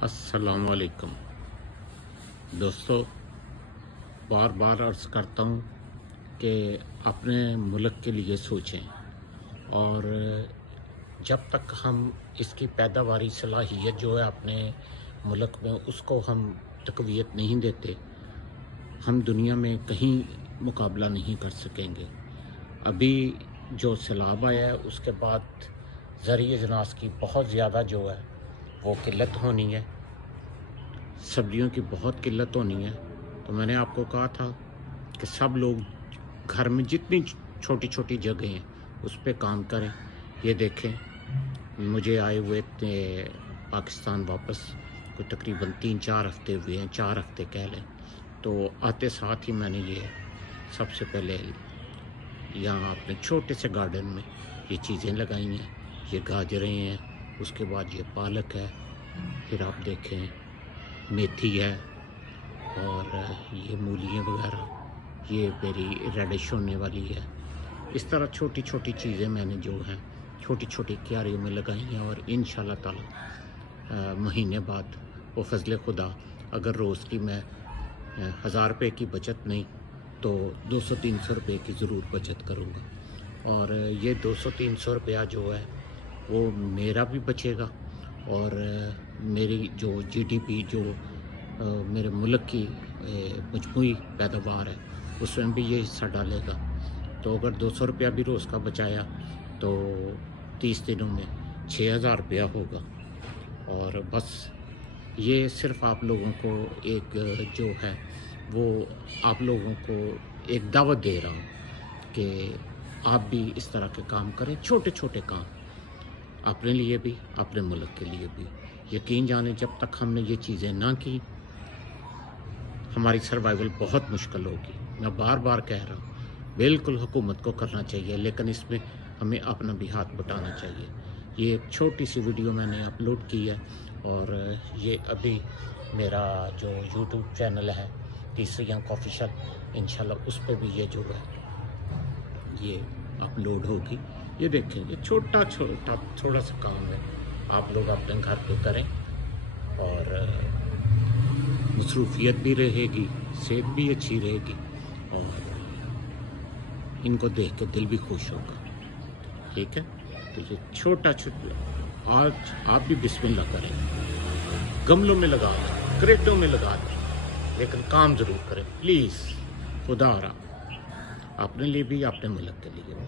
अस्सलाम वालेकुम दोस्तों, बार बार अर्ज़ करता हूँ कि अपने मुल्क के लिए सोचें, और जब तक हम इसकी पैदावारी सलाहियत जो है अपने मुल्क में उसको हम तक़वियत नहीं देते, हम दुनिया में कहीं मुकाबला नहीं कर सकेंगे। अभी जो सैलाब आया है उसके बाद ज़रिए जनास की बहुत ज़्यादा जो है वो किल्लत होनी है, सब्जियों की बहुत किल्लत होनी है। तो मैंने आपको कहा था कि सब लोग घर में जितनी छोटी छोटी जगह हैं उस पर काम करें। ये देखें, मुझे आए हुए थे पाकिस्तान वापस कोई तकरीबन 3-4 हफ़्ते हुए हैं, 4 हफ़्ते कह लें। तो आते साथ ही मैंने ये सबसे पहले यहाँ अपने छोटे से गार्डन में ये चीज़ें लगाई हैं। ये गाजरें हैं, उसके बाद ये पालक है, फिर आप देखें मेथी है, और ये मूलियाँ वगैरह ये मेरी रेडिश होने वाली है। इस तरह छोटी छोटी चीज़ें मैंने जो हैं छोटी छोटी क्यारियों में लगाई हैं, और इंशाल्लाह ताला महीने बाद वो फजल खुदा अगर रोज़ की मैं 1000 रुपये की बचत नहीं तो 200-300 रुपये की ज़रूर बचत करूँगा। और ये 200-300 रुपया जो है वो मेरा भी बचेगा, और मेरी जो जीडीपी जो मेरे मुल्क की मजमूई पैदावार है उसमें भी ये हिस्सा डालेगा। तो अगर 200 रुपया भी रोज़ का बचाया तो 30 दिनों में 6000 रुपया होगा। और बस ये सिर्फ़ आप लोगों को एक जो है वो आप लोगों को एक दावत दे रहा हूँ कि आप भी इस तरह के काम करें, छोटे छोटे काम, अपने लिए भी अपने मुल्क के लिए भी। यकीन जाने जब तक हमने ये चीज़ें ना की हमारी सर्वाइवल बहुत मुश्किल होगी। मैं बार बार कह रहा हूँ, बिल्कुल हुकूमत को करना चाहिए, लेकिन इसमें हमें अपना भी हाथ बटाना चाहिए। ये एक छोटी सी वीडियो मैंने अपलोड की है, और ये अभी मेरा जो यूट्यूब चैनल है तीसरी आंख ऑफिशियल, इंशाल्लाह उस पर भी ये जो है ये अपलोड होगी। ये देखें, ये छोटा छोटा थोड़ा सा काम है, आप लोग अपने घर पे करें और मसरूफियत भी रहेगी, सेहत भी अच्छी रहेगी, और इनको देख के दिल भी खुश होगा। ठीक है, तो ये छोटा छोटा आज आप भी बिस्मिल्लाह करें, गमलों में लगा दें, क्रेटों में लगा दें, लेकिन काम ज़रूर करें प्लीज़। खुदा अपने लिए भी अपने मुल्क के लिए भी।